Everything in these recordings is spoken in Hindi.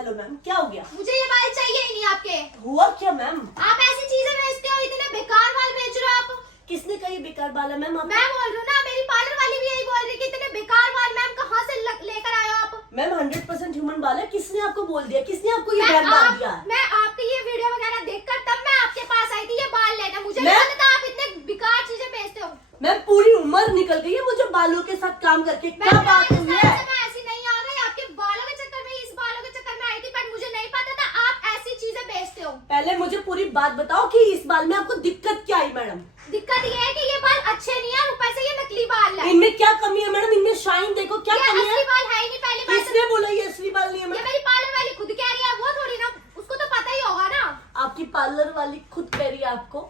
हेलो मैम, क्या हो गया? मुझे ये बाल चाहिए ही नहीं आपके। हुआ क्या मैम? आप ऐसी चीजें बेचते हो, इतने बेकार बाल बेच रहे हो आप। किसने कही बेकार बाल है मैम? आप मैं बोल रही हूँ ना, मेरी पार्लर वाली भी यही बोल रही कि इतने बेकार बाल मैम कहाँ से लेकर आए हो आप। मैम 100% ह्यूमन बाल है। किसने आपको बोल दिया? किसने आपको ये ब्रांड डाल दिया? मैं आपकी ये वीडियो वगैरह देखकर तब मैं आपके पास आई थी ये बाल लेना। मुझे मैं- नहीं पता था आप इतने बेकार चीजें बेचते हो। मैम पूरी उम्र निकल गई है मुझे बालों के साथ काम करके। क्या बात हुई है? मैं ऐसी नहीं आ गई आपके बालों के चक्कर में, इस बालों के चक्कर में आई थी, पर मुझे नहीं पता था आप ऐसी चीजें बेचते हो। पहले मुझे पूरी बात बताओ कि इस बाल में आपको दिक्कत क्या आई मैडम? दिक्कत ये है कि ये बाल अच्छे नहीं है, ऊपर से ये नकली बाल है। इनमें क्या कमी है मैडम? इनमें शाइन देखो, क्या ये कमी असली है? बाल है ही नहीं। पहली बात किसने बोला ये असली बाल नहीं है ये मैडम? मेरी पार्लर वाली खुद कह रही है, वो थोड़ी ना, उसको तो पता ही होगा ना। आपकी पार्लर वाली खुद कह रही है आपको?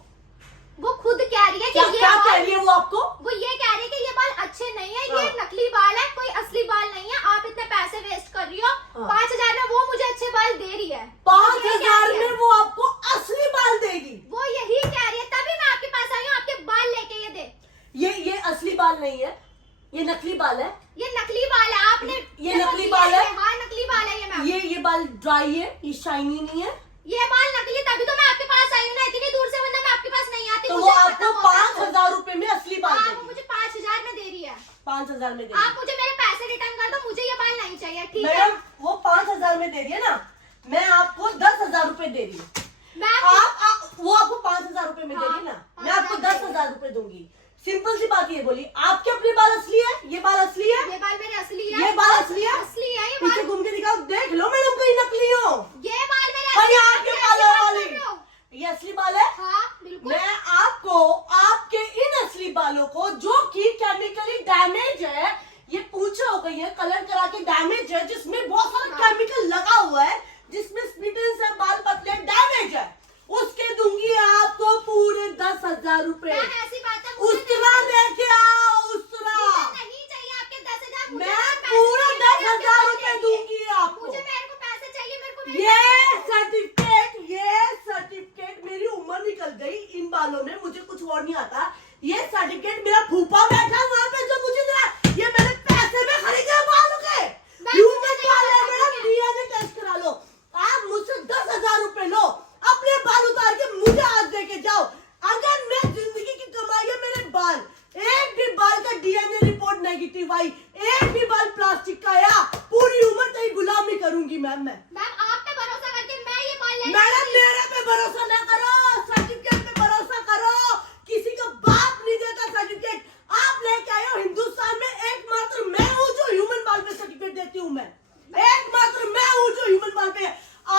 वो खुद कह रही है कि क्या ये क्या कह बाल, रही है वो आपको? वो ये कह रही है कि ये बाल अच्छे नहीं है, ये हाँ। नकली बाल है, कोई असली बाल नहीं है। आप इतने पैसे वेस्ट कर रही हो। हाँ। 5,000 में वो मुझे अच्छे बाल दे रही है। 5,000 में वो आपको असली बाल देगी? वो यही कह रही है, तभी मैं आपके पास आई हूँ आपके बाल लेके। ये दे, ये असली बाल नहीं है, ये नकली बाल है। ये नकली बाल है। आपने ये नकली बाल है? हाँ नकली बाल है ये मैम। ये बाल ड्राई है, ये शाइनी नहीं है। ये बाल नकली, तभी तो मैं आपके पास आई हूँ ना, इतनी दूर से, वरना मैं आपके पास नहीं आती। तो मुझे वो पता आपको होता है। 5,000 रुपए में असली बाल हाँ, वो देगी। मुझे 5,000 में दे रही है। 5,000 में आप देगी मुझे मेरे पैसे रिटर्न कर दो, मुझे ये बाल नहीं चाहिए, ठीक है? मैडम। वो 5,000 में दे रही है ना, मैं आपको 10,000 रुपए दे रही हूँ। मैम वो आपको 5,000 रुपए में दे रही है ना, मैं आपको 10,000 रुपए दूंगी। सिंपल सी बात ये बोली। आपके अपने बाल असली है? ये बाल असली है? ये बाल मेरे असली है। ये बाल असली है? असली है ये पीछे बाल। घूम के दिखाओ, देख लो मैडम कहीं नकली हो। ये बाल मेरे और असली ये है। आपके आप बाल कैसे बात वाली, कर रहे हो? ये असली बाल है? हाँ बिल्कुल। मैं आपको आपके इन असली बालों को, जो कि केमिकली डैमेज है, ये पूछे हो गई है, कलर करा के डैमेज है, जिसमें बहुत सारा हाँ। केमिकल लगा हुआ है, जिसमें स्प्लिटेंस है, बाल पतले, डैमेज है, उसके दूंगी आपको पूरे 10,000 रुपए। मैम ऐसी बात है, मुझे उस्तरा लेके आओ, उस्तरा। नहीं चाहिए आपके 10,000। मुझे मैं पैसे पूरा चाहिए, 10,000 मुझे रुपए चाहिए। दूंगी आपको। मुझे मेरे को पैसे चाहिए, मेरे को मेरे ये सर्टिफिकेट मेरी उम्र निकल गई इन बालों में, मुझे कुछ और नहीं आता। ये सर्टिफिकेट मेरा फूफा बैठा वहाँ पे जो मुझे दिया, ये मेरे पैसे में खरीदे बालों के। ह्यूमन बाल है मैडम, डीएनए टेस्ट करा लो। आप मुझसे 10,000 रुपए लो, अपने बाल उतार के मुझे आज दे के जाओ। अगर मैं जिंदगी की कमाई है मेरे बाल, एक भी बाल का डीएनए रिपोर्ट नेगेटिव आई, एक भी बाल प्लास्टिक का आया, पूरी उम्र तेरी गुलामी करूंगी मैम मैं। मैम आप पे भरोसा करके मैं ये बाल ले मैडम मेरे पे भरोसा ना करो, सर्टिफिकेट पे भरोसा करो। किसी का बाप नहीं देता सर्टिफिकेट। आप लेके आए हो, हिंदुस्तान में एकमात्र मैं हूँ जो ह्यूमन बाल पे सर्टिफिकेट देती हूँ। मैं एकमात्र मैं हूँ जो ह्यूमन बाल पे।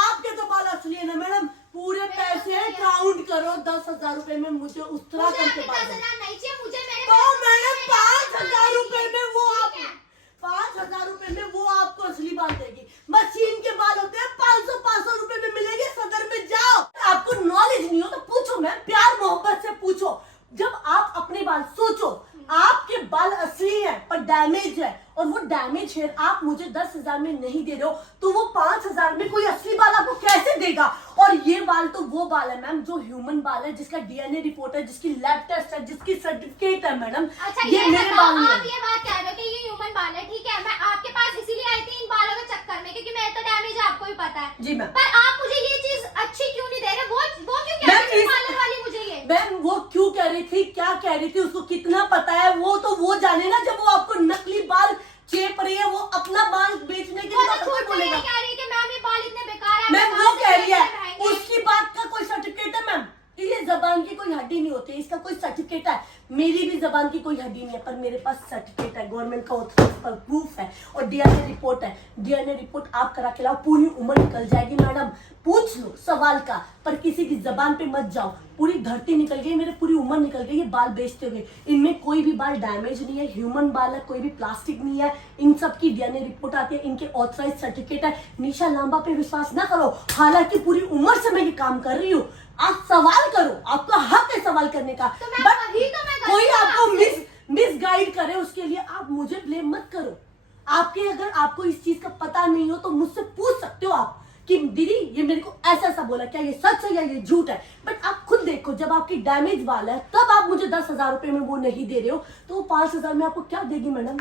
आपके तो बाल असली है ना मैडम। पूरे पैसे काउंट करो, 10,000 रुपए में मुझे उस तरह मुझे करके आपके बाल 10,000 नहीं चाहिए, मुझे मेरे तो पैसे मैडम चाहिए। 5,000 रुपए में वो आप, ठीक है। 5,000 रुपए में वो आपको असली बाल देगी। मशीन के बाल होते हैं 500 रुपए में मिलेंगे, सदर में जाओ। आपको नॉलेज नहीं हो तो पूछो मैम, प्यार मोहब्बत से पूछो। जब आप अपने बाल सोचो, आपके बाल असली है पर डैमेज है, और वो डैमेज हेयर आप मुझे 10,000 में नहीं दे रहे हो, तो वो 5,000 में कोई असली बाल आपको कैसे देगा? और ये बाल तो वो बाल है मैम जो ह्यूमन बाल है, जिसका डीएनए रिपोर्ट है, जिसकी लैब टेस्ट है, जिसकी सर्टिफिकेट है मैडम। अच्छा ये मेरे बताओ, बाल नहीं आप है। ये बात कह रहे हो कि ये ह्यूमन बाल है, ठीक है? मैं आपके पास इसीलिए आई थी इन बालों के चक्कर में, क्योंकि मेरे तो डैमेज है, आपको भी पता है। जी मैम। पर आप मुझे ये चीज अच्छी क्यों नहीं दे रहे? वो क्यों कह मैम, रही थी पार्लर वाली मुझे ये? मैम वो क्यों कह रही थी, क्या कह रही थी, उसको कितना पता है, वो तो वो जाने ना। जब वो आपको नकली बाल चेप रही है, वो अपना बाल बेचने के वो लिए तो बात झूठ बोलेगा। कह रही है कि मैम ये बाल इतने बेकार है। मैम मैं वो बाल कह से रही है, पैसे महंगे। उसकी बात का कोई सर्टिफिकेट है मैम? ये जबान की कोई हड्डी नहीं होती, इसका कोई सर्टिफिकेट है? मेरी भी जबान की कोई हड्डी नहीं है, पर मेरे पास सर्टिफिकेट है, गवर्नमेंट का ऑथराइज पर प्रूफ है, और डीएनए रिपोर्ट है। डीएनए रिपोर्ट आप करा के लाओ, पूरी उम्र निकल जाएगी मैडम। पूछ लो सवाल का, पर किसी की जबान पे मत जाओ। पूरी धरती निकल गई, मेरे पूरी उम्र निकल गई ये बाल बेचते हुए। इनमें कोई भी बाल डैमेज नहीं है, ह्यूमन बाल है, कोई भी प्लास्टिक नहीं है। इन सब की डीएनए रिपोर्ट आती है, इनके ऑथराइज सर्टिफिकेट है। निशा लांबा पे विश्वास ना करो, हालांकि पूरी उम्र से मैं ये काम कर रही हूँ। आप सवाल करो, आपका हक है सवाल करने का। तो मैं बट वही तो मैं कर कोई रही हूँ आपको आपसे। मिस गाइड करे, उसके लिए आप मुझे ब्लेम मत करो। आपके अगर आपको इस चीज का पता नहीं हो तो मुझसे पूछ सकते हो आप कि दीदी ये मेरे को ऐसा ऐसा बोला, क्या ये सच है या ये झूठ है? बट आप खुद देखो, जब आपकी डैमेज बाल है तब आप मुझे 10,000 रुपए में वो नहीं दे रहे हो, तो वो 5,000 में आपको क्या देगी मैडम?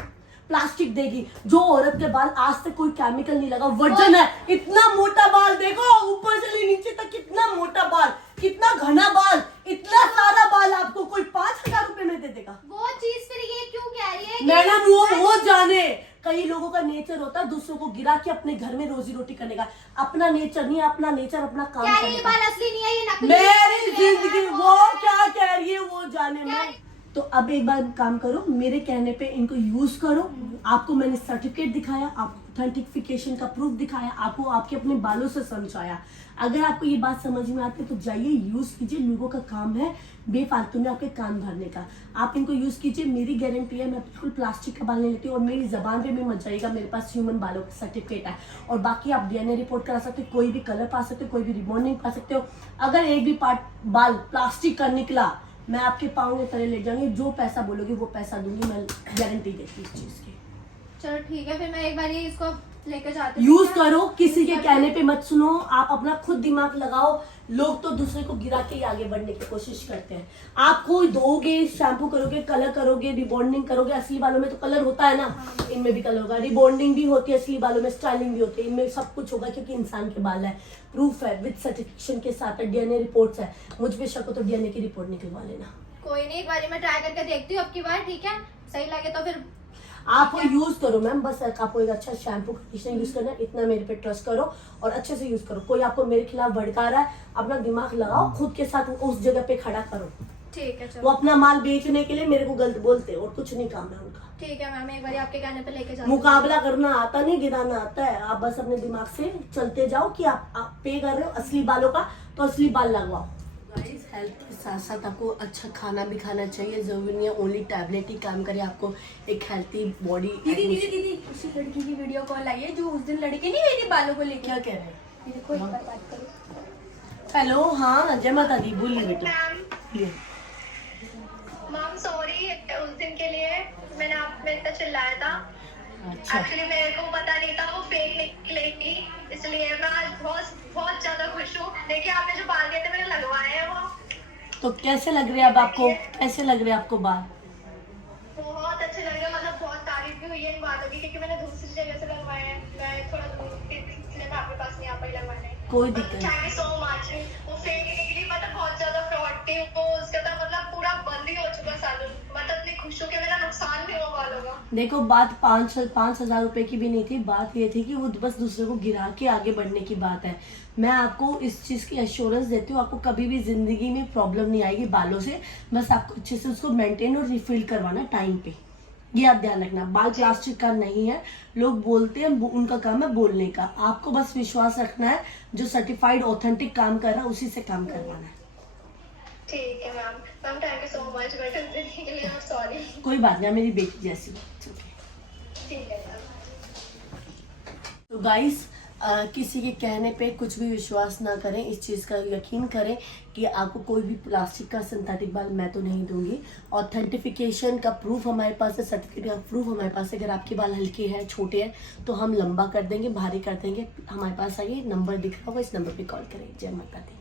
प्लास्टिक देगी। जो औरत के बाल आज तक कोई केमिकल नहीं लगा, वर्जन है, इतना मोटा बाल देखो, ऊपर से नीचे तक कितना मोटा बाल, कितना घना बाल, इतना सारा बाल आपको कोई 5,000 रुपए में दे देगा? वो चीज फिर ये क्यों कह रही है कि मैडम वो जाने, कई लोगों का नेचर होता है दूसरों को गिरा के अपने घर में रोजी रोटी करने का, अपना नेचर नहीं है, अपना नेचर अपना काम कह रही करने है का। बाल असली नहीं है, ये नकली मेरी है। जिंदगी वो क्या कह रही है वो जाने। मैं तो अब एक बार काम करो, मेरे कहने पे इनको यूज करो। आपको मैंने सर्टिफिकेट दिखाया, आपको ऑथेंटिफिकेशन का प्रूफ दिखाया, आपको आपके अपने बालों से समझाया। अगर आपको ये बात समझ में आती है तो जाइए यूज कीजिए, लोगों का काम है बेफालतू में आपके कान भरने का। आप इनको यूज कीजिए, मेरी गारंटी है, मैं बिल्कुल प्लास्टिक का बाल नहीं लेती और मेरी जबान पे भी मत जाइएगा, मेरे पास ह्यूमन बालों का सर्टिफिकेट है। और बाकी आप डीएनए रिपोर्ट करा सकते हो, कोई भी कलर पा सकते हो, कोई भी रिबॉन्डिंग पा सकते हो। अगर एक भी पार्ट बाल प्लास्टिक का निकला, मैं आपके पाँव में तले ले जाऊंगी, जो पैसा बोलोगे वो पैसा दूंगी, मैं गारंटी देती इस चीज की। चलो ठीक है, फिर मैं एक बार इसको लेकर जाती हूँ। यूज करो, किसी के कहने पे मत सुनो, आप अपना खुद दिमाग लगाओ। लोग तो दूसरे को गिरा के ही आगे बढ़ने की कोशिश करते हैं। आप कोई दोगे, शैम्पू करोगे, कलर करोगे, रिबॉन्डिंग करोगे, असली बालों में तो कलर होता है ना, इनमें भी कलर होगा, रिबॉन्डिंग भी होती है असली बालों में, स्टाइलिंग भी होती है, इनमें सब कुछ होगा क्योंकि इंसान के बाल है। प्रूफ है, विद सर्टिफिकेशन के साथ डीएनए रिपोर्ट्स है। मुझ पे शक हो तो डीएनए की रिपोर्ट निकलवा लेना। कोई नहीं, एक बार मैं ट्राई करके देखती हूँ अब की बार, ठीक है? सही लगे तो फिर आप यूज करो मैम, बस आपको एक अच्छा शैम्पू कंडीशनर यूज करना है, इतना मेरे पे ट्रस्ट करो और अच्छे से यूज करो। कोई आपको मेरे खिलाफ भड़का रहा है, अपना दिमाग लगाओ, खुद के साथ उस जगह पे खड़ा करो। ठीक है, वो चलो अपना माल बेचने के लिए मेरे को गलत बोलते हैं और कुछ नहीं काम है उनका। ठीक है मैम, एक बार आपके कहने पे लेके जाती हूँ। मुकाबला करना आता नहीं, गिराना आता है। आप बस अपने दिमाग से चलते जाओ कि आप पे कर रहे हो असली बालों का तो असली बाल लगवाओ। गाइस, हेल्थ के साथ साथ आपको अच्छा खाना भी खाना चाहिए, जरूरी नहीं है ओनली टैबलेट ही काम करे, आपको एक हेल्थी बॉडी। दीदी उसी लड़की की वीडियो कॉल आई है जो उस दिन लड़की नहीं हुई थी बालों को लेके। क्या कह रहे हैं? ये देखो एक बार बात करो। हेलो, हाँ जय माता दी, बोलिए बेटा बोलिए। मैम सॉरी उस दिन के लिए मैंने आप में इतना चिल्लाया था। अच्छा, एक्चुअली मेरे को पता नहीं था वो फेक निकलेगी, इसलिए मैं आज बहुत ज्यादा खुश हूँ। देखिए आपने जो बाल दिए थे मैंने लगवाए हैं वो तो कैसे लग रहे हैं अब आपको, कैसे लग रहे हैं आपको बाल? बहुत अच्छे लग रहे हैं। मतलब बहुत तारीफ भी हुई है इन बालों की क्योंकि मैंने दूसरी जगह से लगवाए हैं। मैं थोड़ा दूर थी इसलिए मैं आपके पास नहीं आ पाई लगवाने। कोई दिक्कत नहीं। Thank you so much. वो फेक निकली, मतलब बहुत ज्यादा फ्रॉड थी वो, उसका तो मतलब पूरा बंद ही हो चुका सैलून। मतलब इतनी खुश हूँ कि मेरा नुकसान भी हुआ बालों का। देखो बात 5,000 रुपए की भी नहीं थी, बात ये थी कि वो बस दूसरे को गिरा के आगे बढ़ने की बात है। मैं आपको इस चीज की एश्योरेंस देती हूँ, आपको कभी भी जिंदगी में प्रॉब्लम नहीं आएगी बालों से। बस आपको अच्छे से उसको मेंटेन और रिफिल करवाना टाइम पे, ये आप ध्यान रखना। बाल प्लास्टिक का नहीं है, लोग बोलते हैं, उनका काम है बोलने का। आपको बस विश्वास रखना है, जो सर्टिफाइड ऑथेंटिक काम कर रहा है उसी से काम करवाना है। ठीक है ma'am. Ma'am thank you so much, but उस दिन के लिए I'm सॉरी। कोई बात नहीं, मेरी बेटी जैसी। ठीक है मैम। तो गाइस, किसी के कहने पे कुछ भी विश्वास ना करें, इस चीज़ का यकीन करें कि आपको कोई भी प्लास्टिक का सिंथेटिक बाल मैं तो नहीं दूंगी। ऑथेंटिफिकेशन का प्रूफ हमारे पास है, सर्टिफिकेट का प्रूफ हमारे पास है। अगर आपके बाल हल्के हैं, छोटे हैं तो हम लंबा कर देंगे, भारी कर देंगे। हमारे पास आइए, नंबर दिख रहा होगा, इस नंबर पे कॉल करें। जय माता दी।